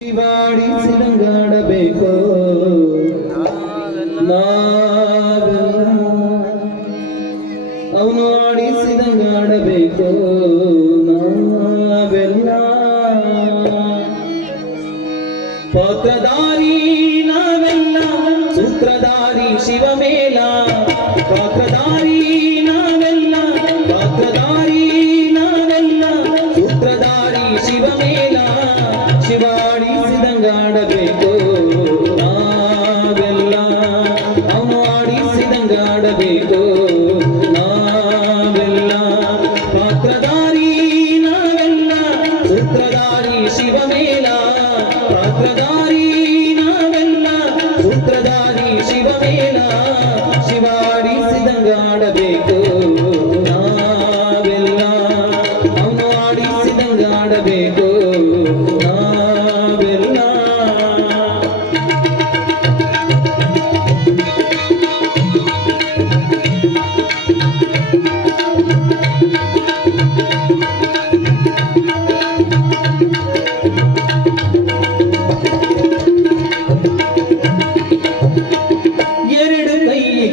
ಶಿವಾಡಿಸಿದಂಗಾಡಬೇಕು ಅವನು ಆಡಿಸಿದಂಗಾಡಬೇಕು ನಾವೆಲ್ಲ ಪಾತ್ರಧಾರಿ ನಾವೆಲ್ಲ ಸೂತ್ರಧಾರಿ ಶಿವಮೇಲ ಪಾತ್ರಧಾರಿ ನಾವೆಲ್ಲ ಪಾತ್ರಧಾರಿ ನಾವೆಲ್ಲ ಸೂತ್ರಧಾರಿ ಶಿವಮೇಲ ಶಿವಾಡಿಸಿದಂಗಾಡಬೇಕು ನಾವೆಲ್ಲ ಅವನು ಆಡಿಸಿದಂಗಾಡಬೇಕು ನಾವೆಲ್ಲ ಪಾತ್ರಧಾರಿ ನಾವೆಲ್ಲ ಸೂತ್ರಧಾರಿ ಶಿವಮೇಲ ಪಾತ್ರಧಾರಿ ನಾವೆಲ್ಲ ಸೂತ್ರಧಾರಿ ಶಿವಮೇಲ ಶಿವಾಡಿಸಿದಂಗಾಡಬೇಕು ನಾವೆಲ್ಲ ಅವನು ಆಡಿಸಿದಂಗಾಡಬೇಕು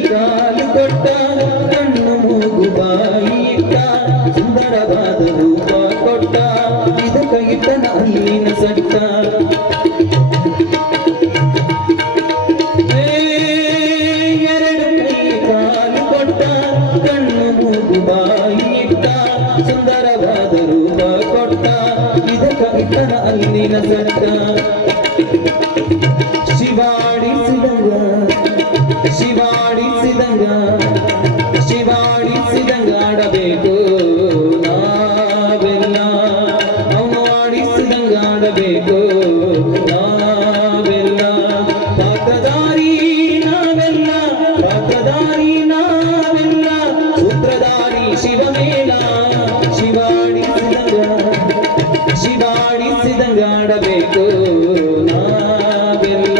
ಕಾಲು ಕೊಟ್ಟ ಕಣ್ಣು ಮೂಗು ಬಾಯಿ ಇಟ್ಟ ಸುಂದರವಾದ ರೂಪ ಕೊಟ್ಟ ಇದಕ್ಕ ಇಟ್ಟನ ಅಲ್ಲಿನ ಸಟ್ಟ ಎರಡು ಕೈ ಕಾಲು ಕೊಟ್ಟ ಕಣ್ಣು ಮೂಗು ಬಾಯಿ ಇಟ್ಟ ಸುಂದರವಾದ ರೂಪ ಕೊಟ್ಟ ಇದಕ್ಕ ಇಟ್ಟನ ಅಲ್ಲಿನ ಸಟ್ಟ ಶಿವಾಡಿಸಿದಂಗಾಡಬೇಕು ನಾವೆಲ್ಲ ಅವನು ಆಡಿಸಿದಂಗಾಡಬೇಕು ನಾವೆಲ್ಲ ಪಾತ್ರಧಾರಿ ನಾವೆಲ್ಲ ಪಾತ್ರಧಾರಿ ನಾವೆಲ್ಲ ಸೂತ್ರಧಾರಿ ಶಿವಮೇಲ ಶಿವಾಡಿಸಿದಂಗಾಡಬೇಕು ನಾವೆಲ್ಲ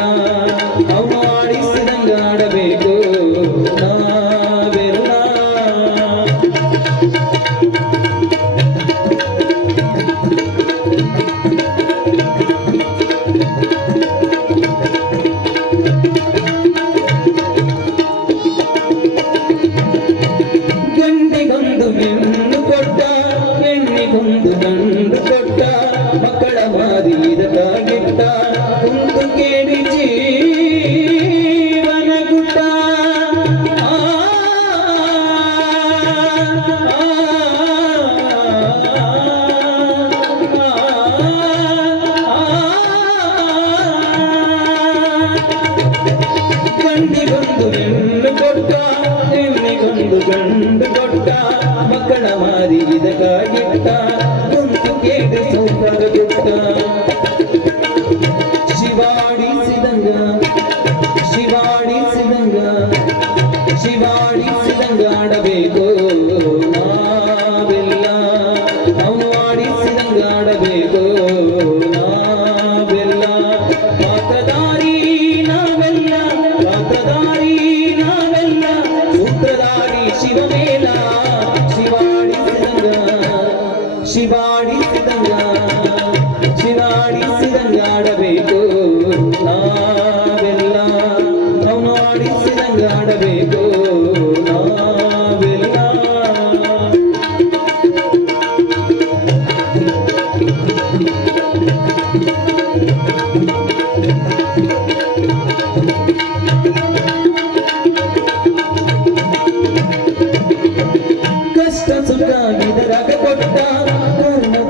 ಅವನು ಆಡಿಸಿದಂಗಾಡಬೇಕು ಗಂಡಿಗೊಂದು ಹೆಣ್ಣು ಕೊಟ್ಟ ಹೆಣ್ಣಿಗೊಂದು ಗಂಡು ಕೊಟ್ಟ ಮಕ್ಕಳ ಮಾರಿದಕ್ಕಾಗಿಟ್ಟ ಕುಂತು ಕೇಳಿ ಜೀವನ ಗುಟ್ಟ ಗಂಡಿಗೊಂದು ಹೆಣ್ಣು ಕೊಟ್ಟ ಹೆಣ್ಣಿಗೊಂದು ಗಂಡು ಕೊಟ್ಟ ಮಕ್ಕಳ ಮಾರಿದಕ್ಕಾಗಿಟ್ಟ ಕುಂತು ಕೇಳಿ ಸೂಪರ ಗುಟ್ಟ ಶಿವಾಡಿಸಿದಂಗಾಡಬೇಕು ನಾವೆಲ್ಲ ಅವನು ಆಡಿಸಿದಂಗಾಡಬೇಕು ನಾವೆಲ್ಲ ಪಾತ್ರಧಾರಿ ನಾವೆಲ್ಲ ಪಾತ್ರಧಾರಿ ನಾವೆಲ್ಲ ಸೂತ್ರಧಾರಿ ಶಿವಮೇಲ ಶಿವಾಡಿಸಿದಂಗಾಡಬೇಕು ನಾವೆಲ್ಲ ಅವನು ಆಡಿಸಿದಂಗಾಡಬೇಕು ನಾವೆಲ್ಲ ಕಷ್ಟ ಸುಖ ಇದರಾಗ ಕೊಟ್ಟ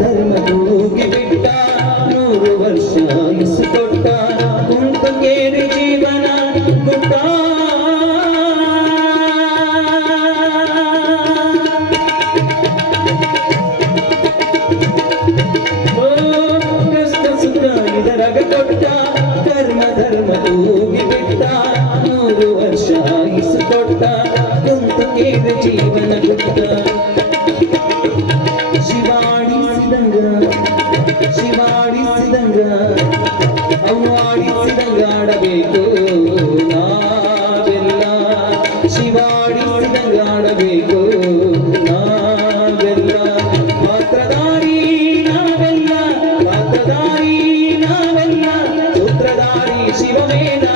ಧರ್ಮ ಹೋಗಿ ಬಿಟ್ಟ 100 ವರ್ಷ ಇಸಿಕೊಟ್ಟ ಕುಂತು ಕೇಳಿ ಜೀವನ ಗುಟ್ಟ ಕಷ್ಟ ಸುಖ ಇದರಾಗ ಕೊಟ್ಟ ಧರ್ಮ ಹೋಗಿ ಬಿಟ್ಟ 100 ವರ್ಷ ಇಸಿಕೊಟ್ಟ ಕುಂತು ಕೇಳಿ ಜೀವನ ಗುಟ್ಟ ಶಿವಾಡಿಸಿದಂಗ ಅವನು ಆಡಿಸಿದಂಗಾಡಬೇಕು ನಾವೆಲ್ಲ ಶಿವಾಡಿಸಿದಂಗಾಡಬೇಕು ನಾವೆಲ್ಲ ಪಾತ್ರಧಾರಿ ನಾವೆಲ್ಲ ಪಾತ್ರಧಾರಿ ನಾವೆಲ್ಲ ಶಿವಮೇನ